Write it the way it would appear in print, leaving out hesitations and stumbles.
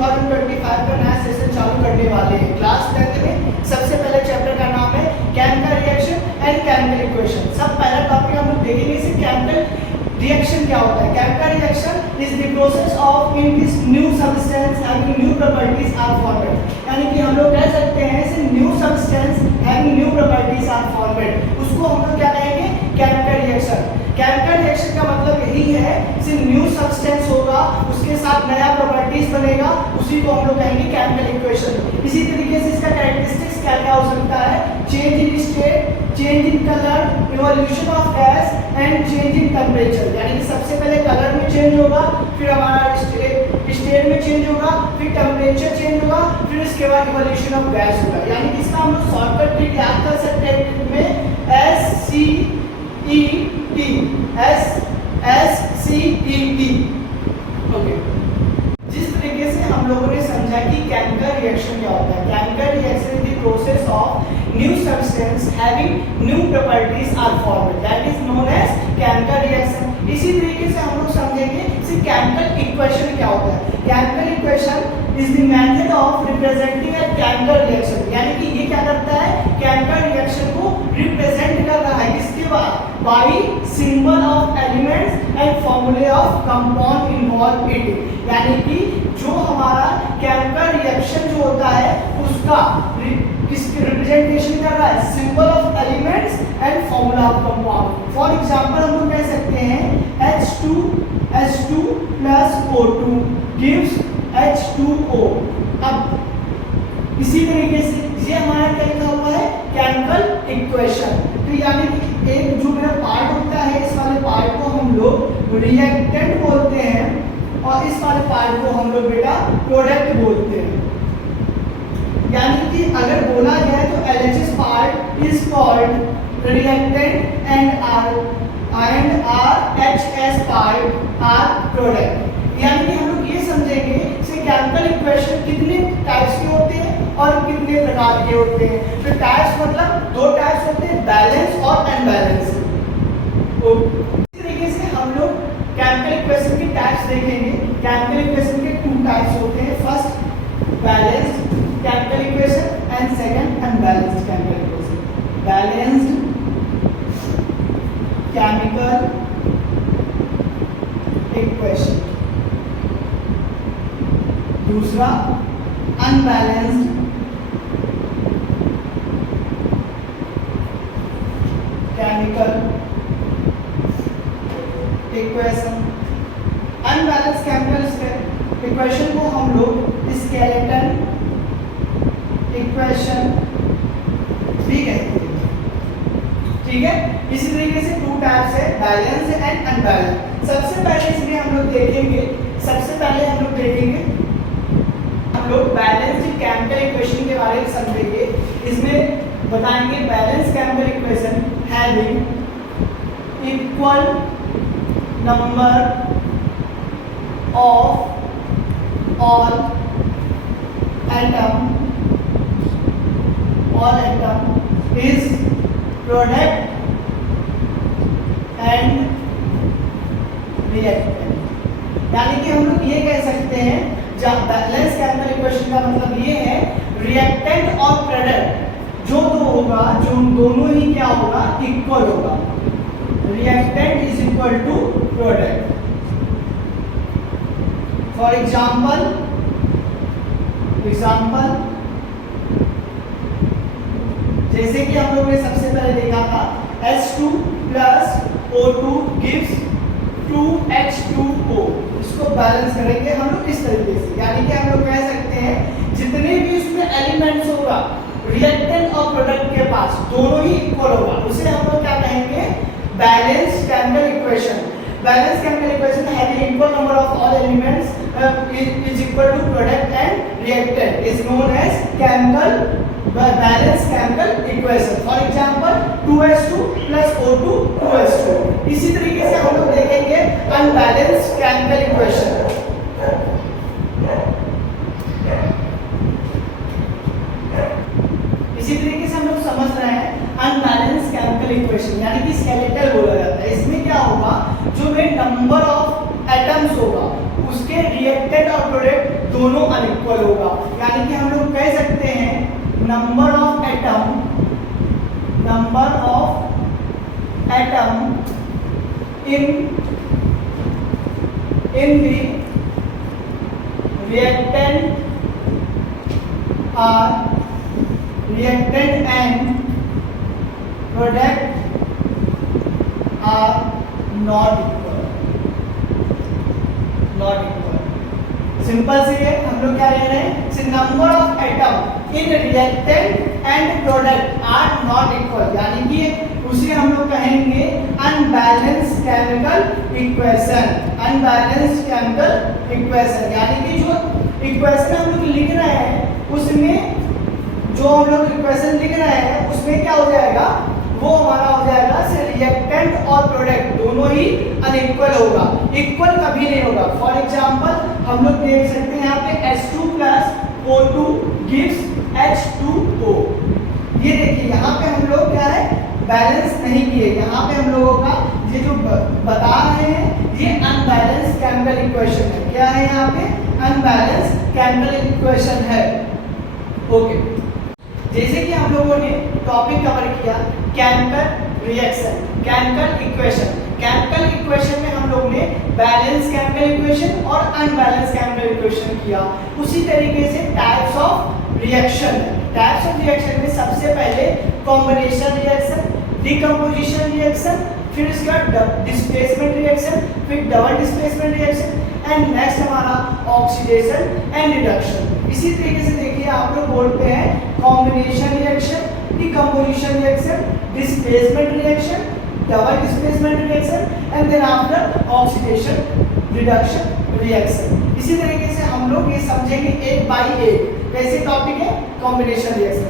2025 का नया सेशन चालू करने वाले हैं। क्लास 10th में सबसे पहले चैप्टर का नाम है chemical reaction and chemical equation. सब पहला टॉपिक हम लोग देखेंगे इसे केमिकल रिएक्शन क्या होता है। Chemical reaction is the process of in which new substance having new properties are formed. यानी कि हम लोग कह सकते हैं इसे new substance having new properties are formed, उसको हम लोग क्या कहेंगे, केमिकल रिएक्शन। केमिकल रिएक्शन का मतलब यही है कि न्यू सब्सटेंस होगा, उसके साथ नया प्रॉपर्टीज बनेगा, उसी को हम लोग कहेंगे केमिकल इक्वेशन। इसी तरीके से इसका कैरेक्टरिस्टिक्स क्या क्या हो सकता है, change in state, change in colour, evolution of gas and change in temperature. यानी कि सबसे पहले कलर में चेंज होगा, फिर हमारा स्टेट में चेंज होगा, फिर टेम्परेचर चेंज होगा, फिर उसके बाद इवोल्यूशन ऑफ गैस होगा। यानी कि इसका हम लोग शॉर्टकट ट्रिक याद कर सकते हैं में SCET। ओके, जिस तरीके से हम लोगों ने समझा कि केमिकल रिएक्शन क्या होता है। Chemical reaction is the process of new substance having new properties are formed, that is known as chemical reaction. इसी तरीके से हम लोग समझेंगे कि केमिकल इक्वेशन क्या होता है। Chemical equation is the method of representing a chemical reaction. यानी कि ये क्या करता है, केमिकल रिएक्शन को रिप्रेजेंट कर रहा है किसके बाद, bye symbol of elements and फॉर्मूले ऑफ कंपाउंड इन्वॉल्व इट। यानी कि जो हमारा केमिकल रिएक्शन जो होता है उसका किसके रिप्रेजेंटेशन कर रहा है, symbol of elements and formula of compound. For example हम लोग कह सकते हैं H2 plus O2 gives H2O। अब इसी तरीके से ये हमारा क्या लिखा हुआ है, केमिकल इक्वेशन। तो यानी कि एक जो मेरा पार्ट होता है, इस वाले पार्ट को हम लोग रिएक्टेंट बोलते हैं और इस वाले पार्ट को हम लोग बेटा प्रोडक्ट बोलते हैं। यानी कि अगर बोला जाए तो LHS part is called reactant and RHS part are product. यानी कि हम लोग ये समझेंगे कि केमिकल इक्वेशन कितने टाइप्स के होते हैं और कितने प्रकार के होते हैं। तो टाइप्स मतलब दो टाइप्स होते हैं, बैलेंस और अनबैलेंस। इस तरीके से हम लोग केमिकल इक्वेशन के टाइप्स देखेंगे। केमिकल इक्वेशन के टू टाइप्स होते हैं, first balanced chemical equation and second unbalanced chemical equation. Balanced chemical equation, दूसरा unbalanced chemical equation. Unbalanced chemical equation को हम लोग स्केलेटन इक्वेशन भी कहते हैं, ठीक है। इसी तरीके से टू टाइप्स है, बैलेंस एंड अनबैलेंस। सबसे पहले इसमें हम लोग देखेंगे, हम लोग बैलेंस्ड केमिकल इक्वेशन के बारे में समझेंगे। इसमें बताएंगे balance chemical equation having equal number of all atom is product and reactant। यानी कि हम लोग ये कह सकते हैं, जब बैलेंस केमिकल इक्वेशन का मतलब ये है रिएक्टेंट और प्रोडक्ट जो दो होगा, जो दोनों ही क्या होगा, इक्वल होगा। Reactant is equal to product. For example जैसे कि हम लोग ने सबसे पहले देखा था H2 plus O2 gives 2H2O। इसको बैलेंस करेंगे हम लोग इस तरीके से। यानी कि हम लोग कह सकते हैं जितने भी उसमें एलिमेंट्स होगा रिएक्टेंट और प्रोडक्ट के पास दोनों ही इक्वल होगा, उसे हम लोग क्या कहेंगे, balance chemical equation. Balance chemical equation having equal number of all elements is equal to product and reactant is known as chemical balance chemical equation। for example 2H2 plus O2 2H2। इसी तरीके से हम लोग देखेंगे unbalanced chemical equation। इसी तरीके से हम लोग समझ रहे हैं unbalanced chemical equation, यानी कि स्केलेटल बोला जाता है। इसमें क्या होगा, जो में नंबर ऑफ एटम्स होगा उसके ये रिएक्टेंट और प्रोडक्ट दोनों अनइक्वल होगा। यानी कि हम लोग कह सकते हैं number of atom in the reactant and product are not equal। Simple से ये हम लोग क्या ले रहे हैं, से number of atom in reactant and product are not equal, यानी कि उसे हम लोग कहेंगे अनबैलेंस केमिकल इक्वेशन। यानी कि जो इक्वेशन हम लोग लिख रहे हैं उसमें जो हम लोग इक्वेशन लिख रहे हैं उसमें क्या हो जाएगा, वो हमारा हो जाएगा से रिएक्टेंट और प्रोडक्ट दोनों ही अनइक्वल होगा, इक्वल कभी नहीं होगा। फॉर एग्जांपल हम लोग देख सकते हैं यहाँ पे H2 + O2 gives H2O। ये देखिए यहाँ पे हम लोग क्या है, बैलेंस नहीं किए। यहाँ पे हम लोगों का ये जो बता रहे हैं ये अनबैलेंस केमिकल इक्वेशन है। क्या है यहाँ पे, अनबैलेंस केमिकल इक्वेशन है। ओके, जैसे कि हम लोगों ने टॉपिक कवर किया chemical reaction, chemical equation. Chemical equation में हम लोग ने बैलेंस केमिकल इक्वेशन और अनबैलेंस केमिकल इक्वेशन किया। उसी तरीके से टाइप्स ऑफ रिएक्शन है। टाइप्स ऑफ रिएक्शन में सबसे पहले कॉम्बिनेशन रिएक्शन, डिकम्पोजिशन रिएक्शन, फिर इसका डिस्प्लेसमेंट रिएक्शन, फिर double displacement reaction and next हमारा ऑक्सीडेशन एंड रिडक्शन। इसी तरीके से देखिए आप लोग बोर्ड पे है combination reaction, decomposition reaction, displacement reaction, double displacement reaction and then after oxidation reduction reaction. इसी तरीके से हम लोग ये समझेंगे एक बाय एक। कैसे टॉपिक है, कॉम्बिनेशन रिएक्शन।